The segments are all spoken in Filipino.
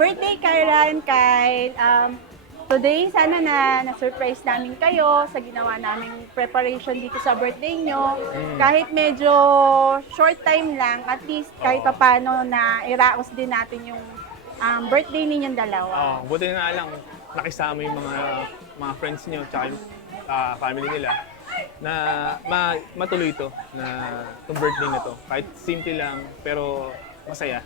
birthday, Kyra and Kyle. Today, sana na-surprise namin kayo sa ginawa naming preparation dito sa birthday nyo. Kahit medyo short time lang, at least kahit paano na iraos din natin yung birthday ninyong dalawa. Buti na lang nakisama yung mga friends nyo tsaka yung family nila na matuloy ito na itong birthday na to. Kahit simple lang pero masaya.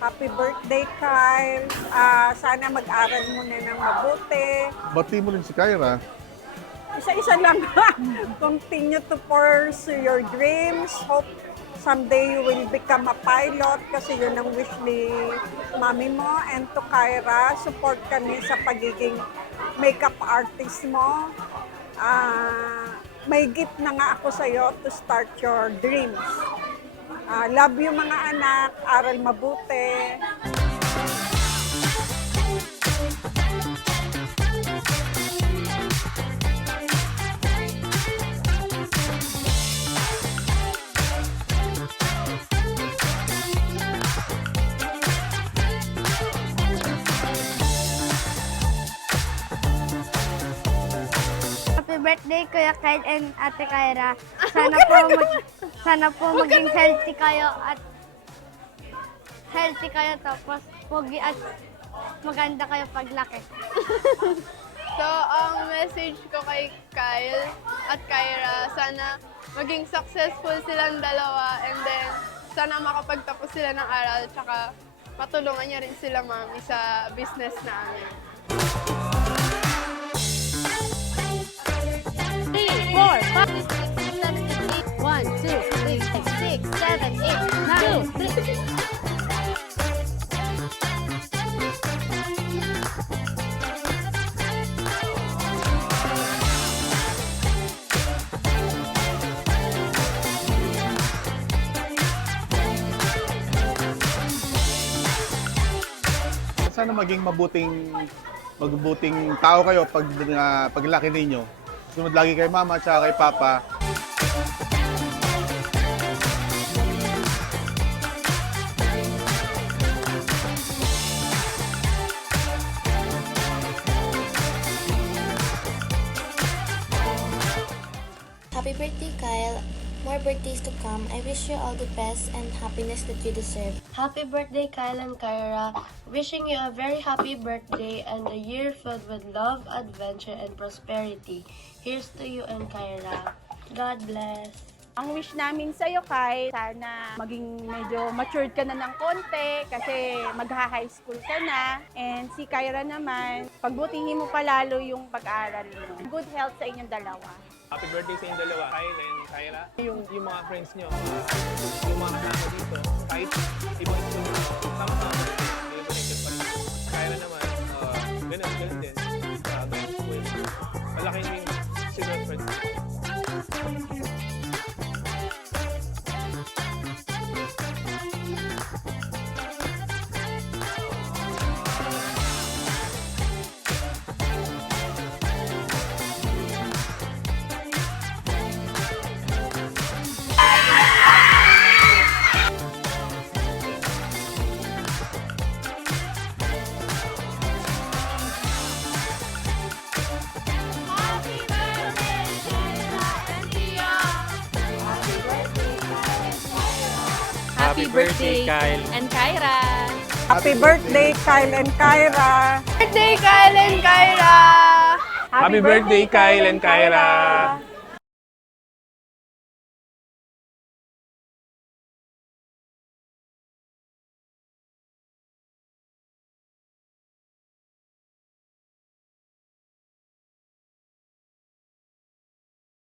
Happy birthday, Kyle. Sana mag-aral mo na ng mabuti. Bati mo rin si Kyra. Isa-isa lang. Continue to pursue your dreams. Hope someday you will become a pilot kasi yun ang wish ni mami mo. And to Kyra, support kami sa pagiging makeup artist mo. May gift na nga ako sa'yo to start your dreams. Love you mga anak, aral mabuti. Happy birthday, Kuya Kyle and Ate Kyra. Sana po maging healthy kayo tapos pogi at maganda kayo paglaki. So, ang message ko kay Kyle at Kyra, sana maging successful silang dalawa and then sana makapagtapos sila ng aral tsaka matulungan niya rin sila mami sa business namin. 3, 4, 5, 6, 7, 8, 1, 2, 3, 6, 7, 8, 9, 3. Sana maging mabuting tao kayo paglaki ninyo. Sunod lagi kay mama at kay papa. Happy birthday, Kyle. More birthdays to come. I wish you all the best and happiness that you deserve. Happy birthday, Kyle and Kyra. Wishing you a very happy birthday and a year filled with love, adventure, and prosperity. Here's to you and Kyra. God bless. Ang wish namin sa'yo, Kyle, sana maging medyo matured ka na ng konti kasi magha-high school ka na. And si Kyra naman, pagbutihin mo palalo yung pag-aaral mo. Good health sa inyong dalawa. Happy birthday sa inyong dalawa, Kyle and Kyra. Yung mga friends nyo, yung mga kasama dito, kahit ibang school, sama-sama rin, may connected pa rin. Kyra naman, ganun din. Ganun school. Malaki yung sigurad friends. Happy birthday, Kyle and Kyra. Happy birthday, Kyle and Kyra. Birthday, Kyle and Kyra! Happy birthday, Kyle and Kyra!